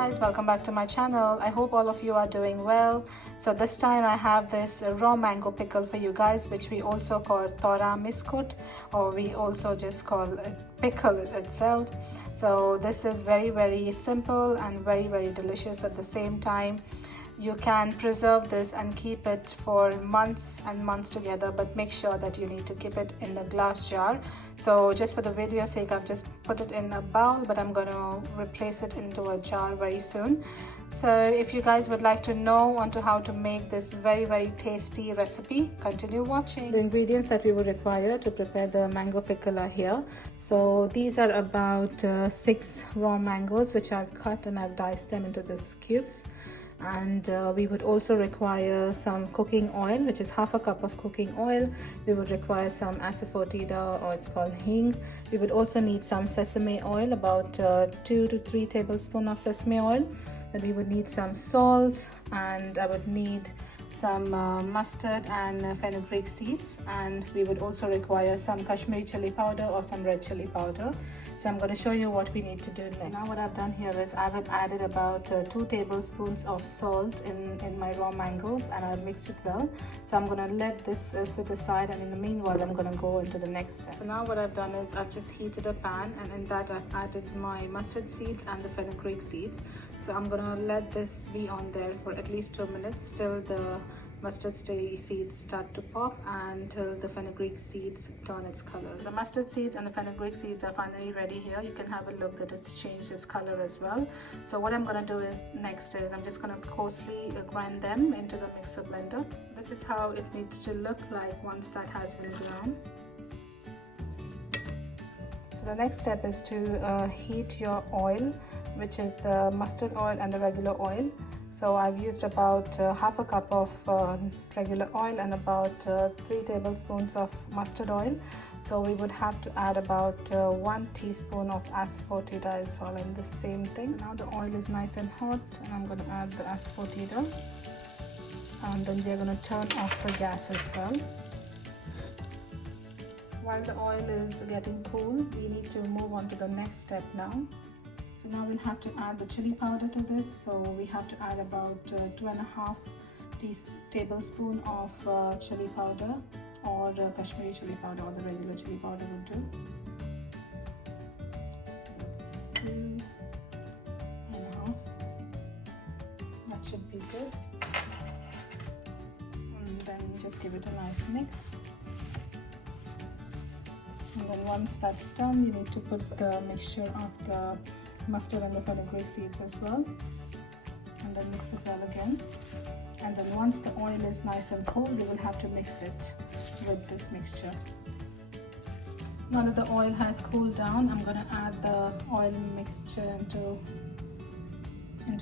guys, welcome back to my channel. I hope all of you are doing well. So this time I have this raw mango pickle for you guys, which we also call tora miskut, or we also just call it pickle itself. So this is very simple and very delicious at the same time. You can preserve this and keep it for months and months together, but make sure that you need to keep it in a glass jar. So just for the video sake, I've just put it in a bowl, but I'm going to replace it into a jar very soon. So if you guys would like to know onto how to make this very tasty recipe, continue watching. The ingredients that we would require to prepare the mango pickle are here. So these are about 6 raw mangoes which I've cut and I've diced them into these cubes. And we would also require some cooking oil, which is half a cup of cooking oil. We would require some asafoetida, or it's called hing. We would also need some sesame oil, about 2 to 3 tablespoons of sesame oil. Then we would need some salt, and I would need some mustard and fenugreek seeds, and we would also require some Kashmiri chili powder or some red chili powder. So I'm going to show you what we need to do next. So now what I've done here is I've added about 2 tablespoons of salt in my raw mangoes, and I've mixed it well. So I'm going to let this sit aside, and in the meanwhile I'm going to go into the next step. So now what I've done is I've just heated a pan, and in that I've added my mustard seeds and the fenugreek seeds. So I'm going to let this be on there for at least 2 minutes till the mustard seeds start to pop and till the fenugreek seeds turn its color. The mustard seeds and the fenugreek seeds are finally ready here. You can have a look that it's changed its color as well. So what I'm going to do is next is I'm just going to coarsely grind them into the mixer blender. This is how it needs to look like once that has been ground. So the next step is to heat your oil, which is the mustard oil and the regular oil. So I've used about half a cup of regular oil and about 3 tablespoons of mustard oil. So we would have to add about 1 teaspoon of asafoetida as well in the same thing. So now the oil is nice and hot, and I'm going to add the asafoetida, and then we're going to turn off the gas as well. While the oil is getting cool, we need to move on to the next step now. So now we'll have to add the chili powder to this. So we have to add about 2.5 tablespoons of chili powder, or Kashmiri chili powder, or the regular chili powder would do. So that's 2.5. That should be good. And then just give it a nice mix. And then once that's done, you need to put the mixture of the mustard and the fenugreek seeds as well, and then mix it well again. And then once the oil is nice and cold, you will have to mix it with this mixture. Now that the oil has cooled down, I'm going to add the oil mixture into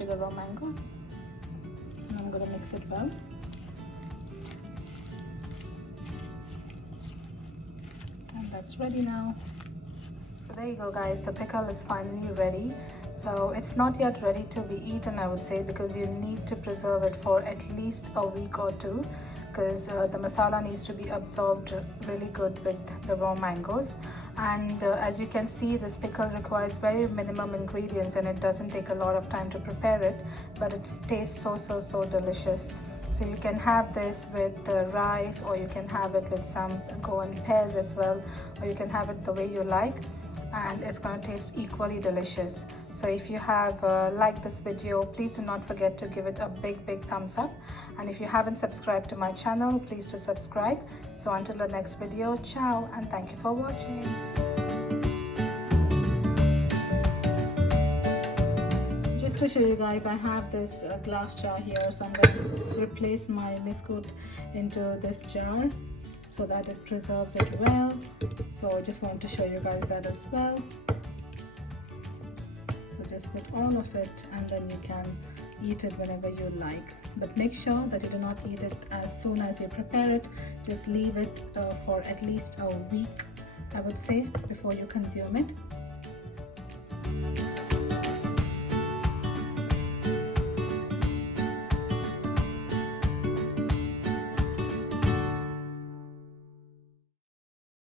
the raw mangoes, and I'm going to mix it well. And that's ready now. So there you go guys, the pickle is finally ready. So it's not yet ready to be eaten, I would say, because you need to preserve it for at least a week or 2, because the masala needs to be absorbed really good with the raw mangoes. And as you can see, this pickle requires very minimum ingredients, and it doesn't take a lot of time to prepare it, but it tastes so delicious. So you can have this with rice, or you can have it with some goan pears as well, or you can have it the way you like, and it's going to taste equally delicious. So if you have liked this video, please do not forget to give it a big thumbs up, and if you haven't subscribed to my channel, please do subscribe. So until the next video, ciao, and thank you for watching. Just to show you guys, I have this glass jar here, so I'm going to replace my miskut into this jar so that it preserves it well. So I just want to show you guys that as well. So just put all of it, and then you can eat it whenever you like, but make sure that you do not eat it as soon as you prepare it. Just leave it for at least a week, I would say, before you consume it.